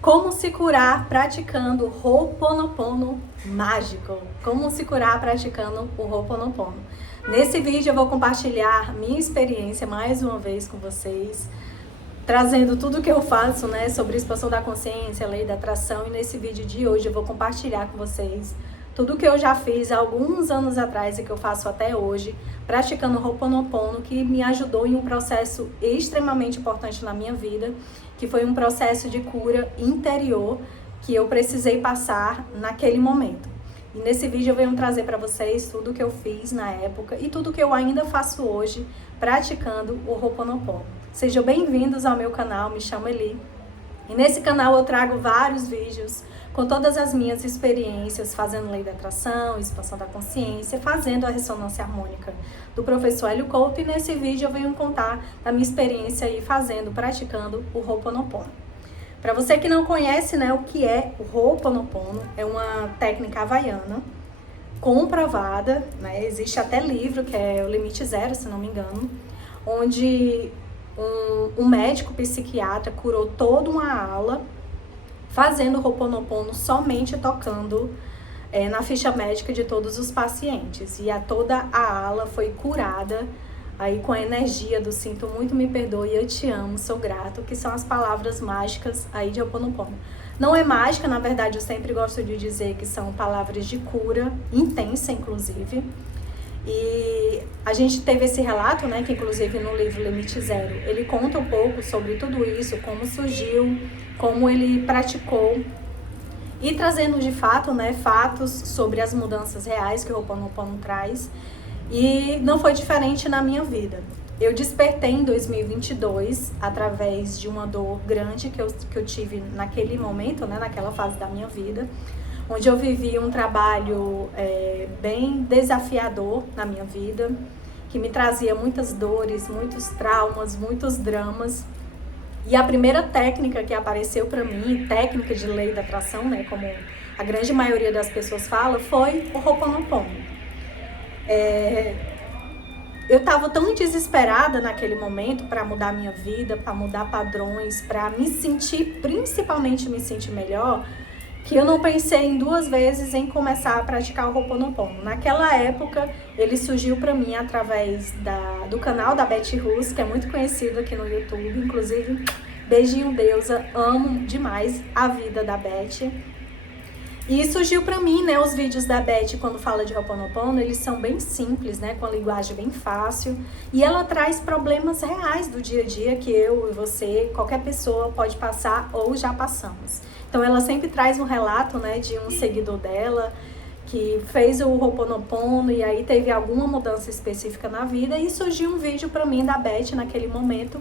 Como se curar praticando Ho'oponopono mágico. Como se curar praticando o Ho'oponopono. Nesse vídeo eu vou compartilhar minha experiência mais uma vez com vocês, trazendo tudo que eu faço, né, sobre expansão da consciência, lei da atração. E nesse vídeo de hoje eu vou compartilhar com vocês tudo que eu já fiz há alguns anos atrás e que eu faço até hoje, praticando Ho'oponopono, que me ajudou em um processo extremamente importante na minha vida, que foi um processo de cura interior que eu precisei passar naquele momento. E nesse vídeo eu venho trazer para vocês tudo que eu fiz na época e tudo que eu ainda faço hoje praticando o Ho'oponopono. Sejam bem-vindos ao meu canal, me chamo Eli. E nesse canal eu trago vários vídeos com todas as minhas experiências fazendo lei da atração, expansão da consciência, fazendo a ressonância harmônica do professor Hélio Couto. E nesse vídeo eu venho contar da minha experiência aí praticando o Ho'oponopono. Para você que não conhece, né, o que é o Ho'oponopono, é uma técnica havaiana comprovada, né, existe até livro que é o Limite Zero, se não me engano, onde um médico psiquiatra curou toda uma ala fazendo o Ho'oponopono somente tocando na ficha médica de todos os pacientes. E toda a ala foi curada aí com a energia do sinto muito, me perdoe, eu te amo, sou grato, que são as palavras mágicas aí de Ho'oponopono. Não é mágica, na verdade eu sempre gosto de dizer que são palavras de cura, intensa inclusive. E a gente teve esse relato, né, que inclusive no livro Limite Zero, ele conta um pouco sobre tudo isso, como surgiu, como ele praticou, e trazendo de fato, né, fatos sobre as mudanças reais que o Ho'oponopono traz. E não foi diferente na minha vida. Eu despertei em 2022 através de uma dor grande que eu tive naquele momento, né, naquela fase da minha vida, onde eu vivi um trabalho bem desafiador na minha vida, que me trazia muitas dores, muitos traumas, muitos dramas. E a primeira técnica que apareceu para mim, técnica de lei da atração, né, como a grande maioria das pessoas fala, foi o Ho'oponopono. Eu estava tão desesperada naquele momento para mudar minha vida, para mudar padrões, para me sentir, principalmente me sentir melhor, que eu não pensei em duas vezes em começar a praticar o Ho'oponopono. Naquela época, ele surgiu para mim através do canal da Beth Russo, que é muito conhecido aqui no YouTube. Inclusive, beijinho deusa, amo demais a vida da Beth. E surgiu para mim, né, os vídeos da Beth quando fala de Ho'oponopono, eles são bem simples, né, com a linguagem bem fácil. E ela traz problemas reais do dia a dia que eu e você, qualquer pessoa pode passar ou já passamos. Então ela sempre traz um relato, né, de um seguidor dela que fez o Ho'oponopono e aí teve alguma mudança específica na vida, e surgiu um vídeo para mim da Beth naquele momento.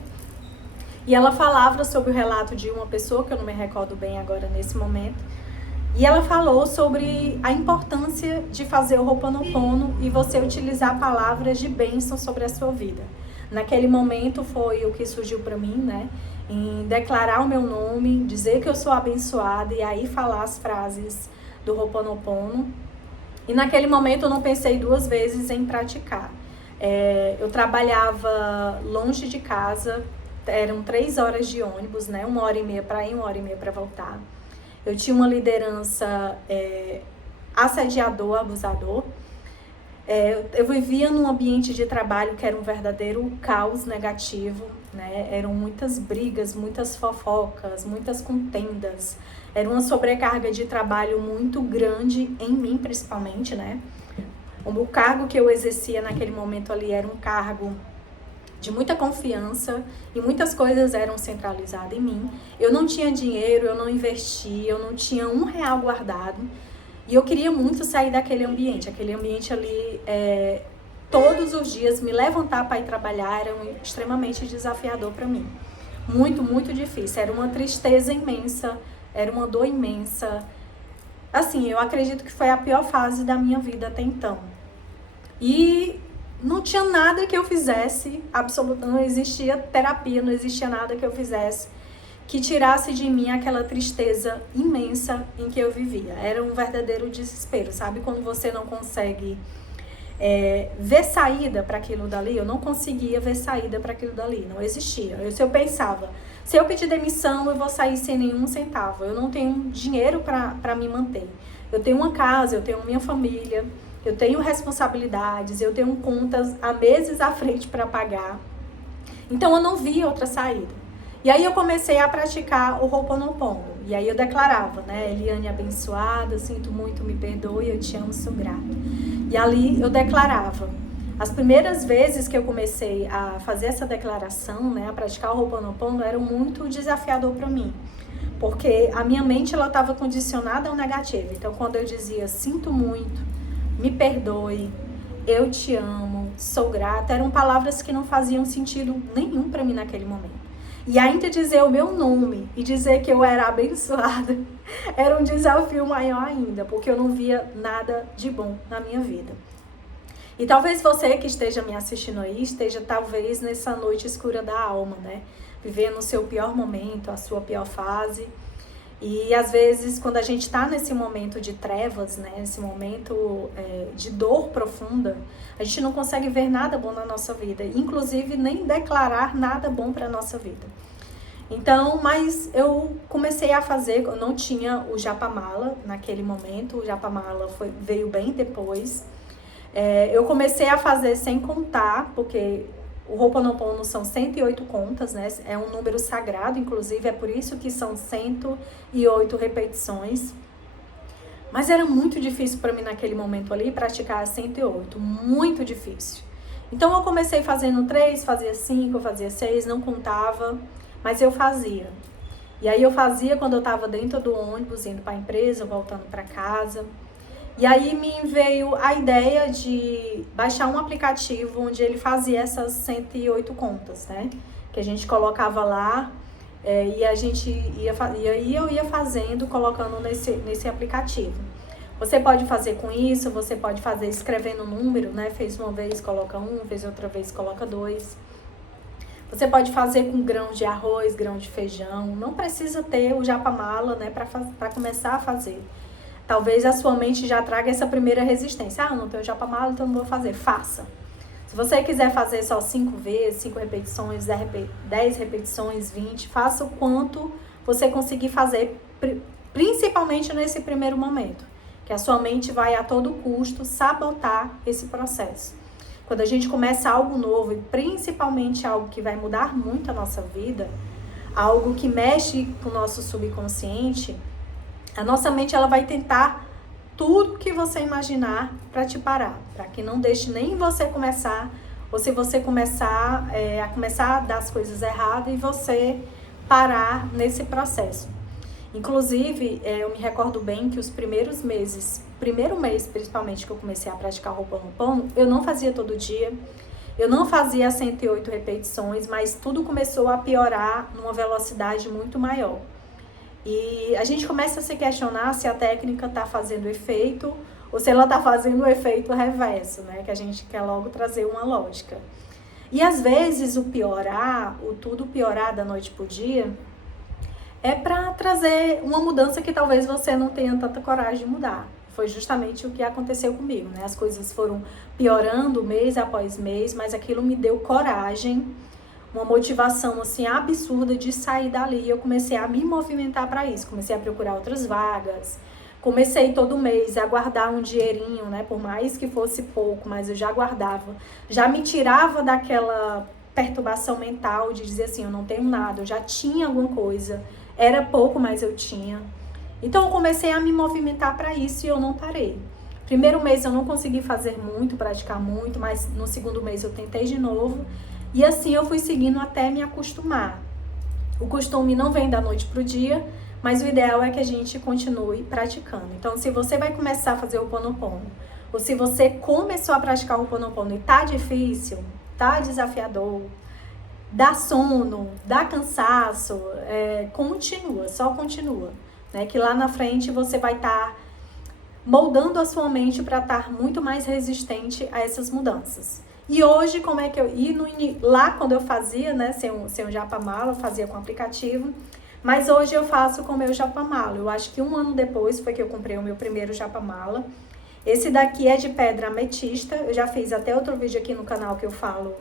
E ela falava sobre o relato de uma pessoa, que eu não me recordo bem agora nesse momento, e ela falou sobre a importância de fazer o Ho'oponopono e você utilizar palavras de bênção sobre a sua vida. Naquele momento foi o que surgiu para mim, né? Em declarar o meu nome, dizer que eu sou abençoada e aí falar as frases do Ho'oponopono. E naquele momento eu não pensei duas vezes em praticar. Eu trabalhava longe de casa, eram 3 horas de ônibus, né? 1h30 para ir, 1h30 para voltar. Eu tinha uma liderança assediador, abusador. Eu vivia num ambiente de trabalho que era um verdadeiro caos negativo, né? Eram muitas brigas, muitas fofocas, muitas contendas. Era uma sobrecarga de trabalho muito grande em mim, principalmente, né? O cargo que eu exercia naquele momento ali era um cargo de muita confiança e muitas coisas eram centralizadas em mim. Eu não tinha dinheiro, eu não investia, eu não tinha R$1 guardado. E eu queria muito sair daquele ambiente. Aquele ambiente ali, todos os dias, me levantar para ir trabalhar era extremamente desafiador para mim. Muito, muito difícil. Era uma tristeza imensa, era uma dor imensa. Assim, eu acredito que foi a pior fase da minha vida até então. E não tinha nada que eu fizesse, absolutamente, não existia terapia, não existia nada que eu fizesse que tirasse de mim aquela tristeza imensa em que eu vivia. Era um verdadeiro desespero, sabe? Quando você não consegue ver saída para aquilo dali, eu não conseguia ver saída para aquilo dali, não existia. Se eu pensava, Se eu pedir demissão, eu vou sair sem nenhum centavo. Eu não tenho dinheiro para me manter. Eu tenho uma casa, eu tenho minha família, eu tenho responsabilidades, eu tenho contas há meses à frente para pagar. Então eu não vi outra saída. E aí eu comecei a praticar o Ho'oponopono. E aí eu declarava, né? Eliane abençoada, sinto muito, me perdoe, eu te amo, sou grata. E ali eu declarava. As primeiras vezes que eu comecei a fazer essa declaração, né, a praticar o Ho'oponopono, era muito desafiador para mim. Porque a minha mente ela estava condicionada ao negativo. Então quando eu dizia sinto muito, me perdoe, eu te amo, sou grata, eram palavras que não faziam sentido nenhum para mim naquele momento. E ainda dizer o meu nome e dizer que eu era abençoada era um desafio maior ainda, porque eu não via nada de bom na minha vida. E talvez você que esteja me assistindo aí, esteja talvez nessa noite escura da alma, né? Vivendo o seu pior momento, a sua pior fase. E às vezes, quando a gente está nesse momento de trevas, né, nesse momento de dor profunda, a gente não consegue ver nada bom na nossa vida, inclusive nem declarar nada bom para a nossa vida. Então, mas eu comecei a fazer, eu não tinha o Japamala naquele momento, o Japamala veio bem depois. Eu comecei a fazer sem contar, porque o Ho'oponopono são 108 contas, né? É um número sagrado, inclusive, é por isso que são 108 repetições. Mas era muito difícil para mim naquele momento ali praticar 108, muito difícil. Então eu comecei fazendo 3, fazia 5, fazia 6, não contava, mas eu fazia. E aí eu fazia quando eu estava dentro do ônibus, indo para a empresa, voltando para casa. E aí me veio a ideia de baixar um aplicativo onde ele fazia essas 108 contas, né? Que a gente colocava lá e a gente eu ia fazendo, colocando nesse aplicativo. Você pode fazer com isso, você pode fazer escrevendo número, né? Fez uma vez, coloca 1, fez outra vez, coloca 2. Você pode fazer com grãos de arroz, grãos de feijão. Não precisa ter o Japamala, né? Para começar a fazer. Talvez a sua mente já traga essa primeira resistência. Ah, eu não tenho Japamala, então não vou fazer. Faça. Se você quiser fazer só 5 vezes, 5 repetições, 10 repetições, 20, faça o quanto você conseguir fazer, principalmente nesse primeiro momento. Que a sua mente vai a todo custo sabotar esse processo. Quando a gente começa algo novo, e principalmente algo que vai mudar muito a nossa vida, algo que mexe com o nosso subconsciente, a nossa mente ela vai tentar tudo que você imaginar para te parar, para que não deixe nem você começar, ou se você começar a dar as coisas erradas e você parar nesse processo. Inclusive, eu me recordo bem que os primeiros meses, primeiro mês principalmente que eu comecei a praticar o Ho'oponopono, eu não fazia todo dia, eu não fazia 108 repetições, mas tudo começou a piorar numa velocidade muito maior. E a gente começa a se questionar se a técnica está fazendo efeito ou se ela está fazendo o efeito reverso, né? Que a gente quer logo trazer uma lógica. E às vezes o tudo piorar da noite pro dia é para trazer uma mudança que talvez você não tenha tanta coragem de mudar. Foi justamente o que aconteceu comigo, né? As coisas foram piorando mês após mês, mas aquilo me deu coragem, uma motivação assim absurda de sair dali. E eu comecei a me movimentar para isso, comecei a procurar outras vagas, comecei todo mês a guardar um dinheirinho, né, por mais que fosse pouco, mas eu já guardava, já me tirava daquela perturbação mental de dizer assim, eu não tenho nada, eu já tinha alguma coisa, era pouco, mas eu tinha. Então eu comecei a me movimentar para isso e eu não parei. Primeiro mês eu não consegui fazer muito, praticar muito, mas no segundo mês eu tentei de novo. E assim eu fui seguindo até me acostumar. O costume não vem da noite pro dia, mas o ideal é que a gente continue praticando. Então, se você vai começar a fazer o Ho'oponopono, ou se você começou a praticar o Ho'oponopono e tá difícil, tá desafiador, dá sono, dá cansaço, continua, só continua. Né? Que lá na frente você vai estar moldando a sua mente para estar muito mais resistente a essas mudanças. E hoje, como é que eu... lá quando eu fazia, né, sem o Japamala, eu fazia com aplicativo. Mas hoje eu faço com o meu Japamala. Eu acho que 1 ano depois foi que eu comprei o meu primeiro Japamala. Esse daqui é de pedra ametista. Eu já fiz até outro vídeo aqui no canal que eu falo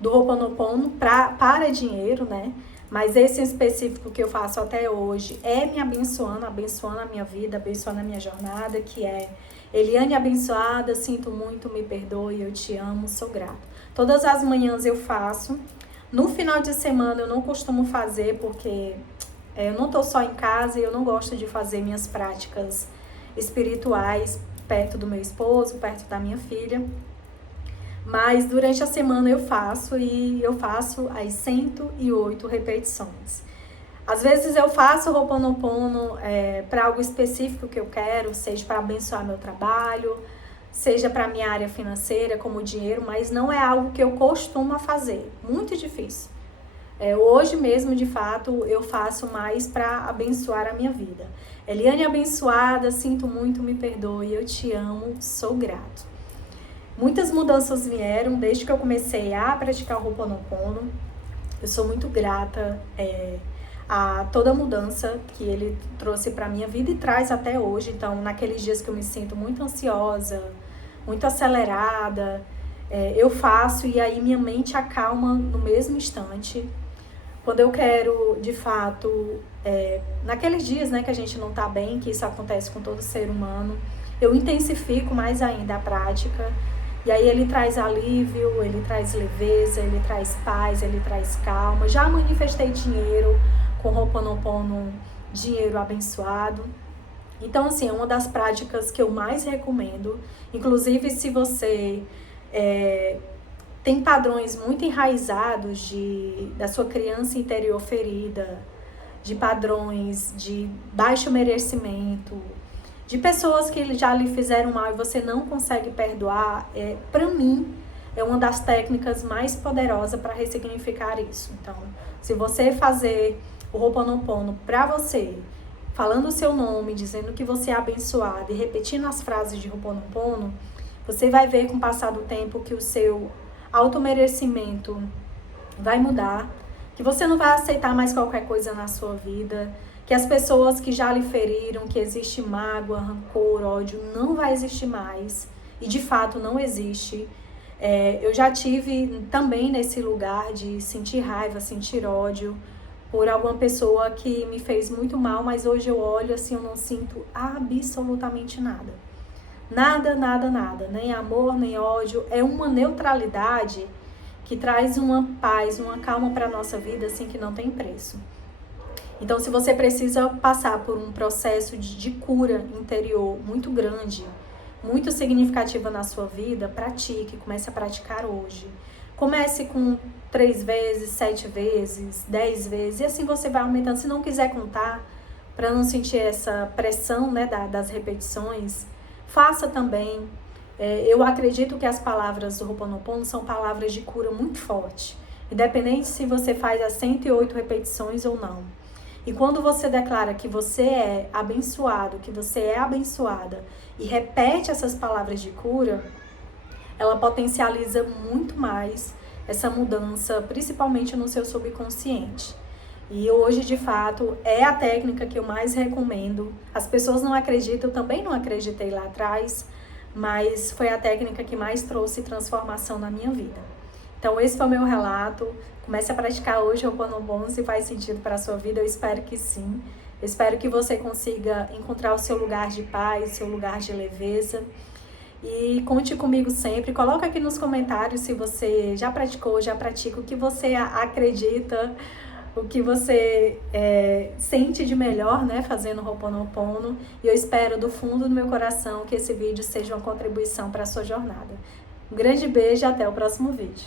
do Ho'oponopono para dinheiro, né? mas esse em específico que eu faço até hoje é me abençoando, abençoando a minha vida, abençoando a minha jornada, que é: Eliane abençoada, sinto muito, me perdoe, eu te amo, sou grata. Todas as manhãs eu faço. No final de semana eu não costumo fazer, porque eu não tô só em casa e eu não gosto de fazer minhas práticas espirituais perto do meu esposo, perto da minha filha. Mas durante a semana eu faço, e eu faço as 108 repetições. Às vezes eu faço o Ho'oponopono para algo específico que eu quero, seja para abençoar meu trabalho, seja para minha área financeira, como o dinheiro, mas não é algo que eu costumo fazer. Muito difícil. Hoje mesmo, de fato, eu faço mais para abençoar a minha vida. Eliane abençoada, sinto muito, me perdoe, eu te amo, sou grato. Muitas mudanças vieram desde que eu comecei a praticar o Ho'oponopono. Eu sou muito grata a toda a mudança que ele trouxe para minha vida e traz até hoje. Então, naqueles dias que eu me sinto muito ansiosa, muito acelerada, eu faço e aí minha mente acalma no mesmo instante. Quando eu quero, de fato, naqueles dias, né, que a gente não tá bem, que isso acontece com todo ser humano, eu intensifico mais ainda a prática. E aí ele traz alívio, ele traz leveza, ele traz paz, ele traz calma. Já manifestei dinheiro com Ho'oponopono, dinheiro abençoado. Então, assim, é uma das práticas que eu mais recomendo. Inclusive, se você tem padrões muito enraizados da sua criança interior ferida, de padrões de baixo merecimento, de pessoas que já lhe fizeram mal e você não consegue perdoar, para mim, é uma das técnicas mais poderosas para ressignificar isso. Então, se você fazer o Ho'oponopono para você, falando o seu nome, dizendo que você é abençoado e repetindo as frases de Ho'oponopono, você vai ver com o passar do tempo que o seu automerecimento vai mudar, que você não vai aceitar mais qualquer coisa na sua vida, que as pessoas que já lhe feriram, que existe mágoa, rancor, ódio, não vai existir mais. E de fato não existe. Eu já tive também nesse lugar de sentir raiva, sentir ódio por alguma pessoa que me fez muito mal, mas hoje eu olho assim, eu não sinto absolutamente nada. Nada, nada, nada. Nem amor, nem ódio. É uma neutralidade que traz uma paz, uma calma para a nossa vida assim que não tem preço. Então, se você precisa passar por um processo de cura interior muito grande, muito significativa na sua vida, pratique, comece a praticar hoje. Comece com 3 vezes, 7 vezes, 10 vezes, e assim você vai aumentando. Se não quiser contar, para não sentir essa pressão, né, das repetições, faça também. Eu acredito que as palavras do Ho'oponopono são palavras de cura muito forte, independente se você faz as 108 repetições ou não. E quando você declara que você é abençoado, que você é abençoada, e repete essas palavras de cura, ela potencializa muito mais essa mudança, principalmente no seu subconsciente. E hoje, de fato, é a técnica que eu mais recomendo. As pessoas não acreditam, eu também não acreditei lá atrás, mas foi a técnica que mais trouxe transformação na minha vida. Então, esse foi o meu relato. Comece a praticar hoje o Ho'oponopono, se faz sentido para a sua vida. Eu espero que sim. Eu espero que você consiga encontrar o seu lugar de paz, o seu lugar de leveza. E conte comigo sempre. Coloca aqui nos comentários se você já praticou, já pratica, o que você acredita, o que você sente de melhor, né, fazendo o Ho'oponopono. E eu espero do fundo do meu coração que esse vídeo seja uma contribuição para a sua jornada. Um grande beijo e até o próximo vídeo.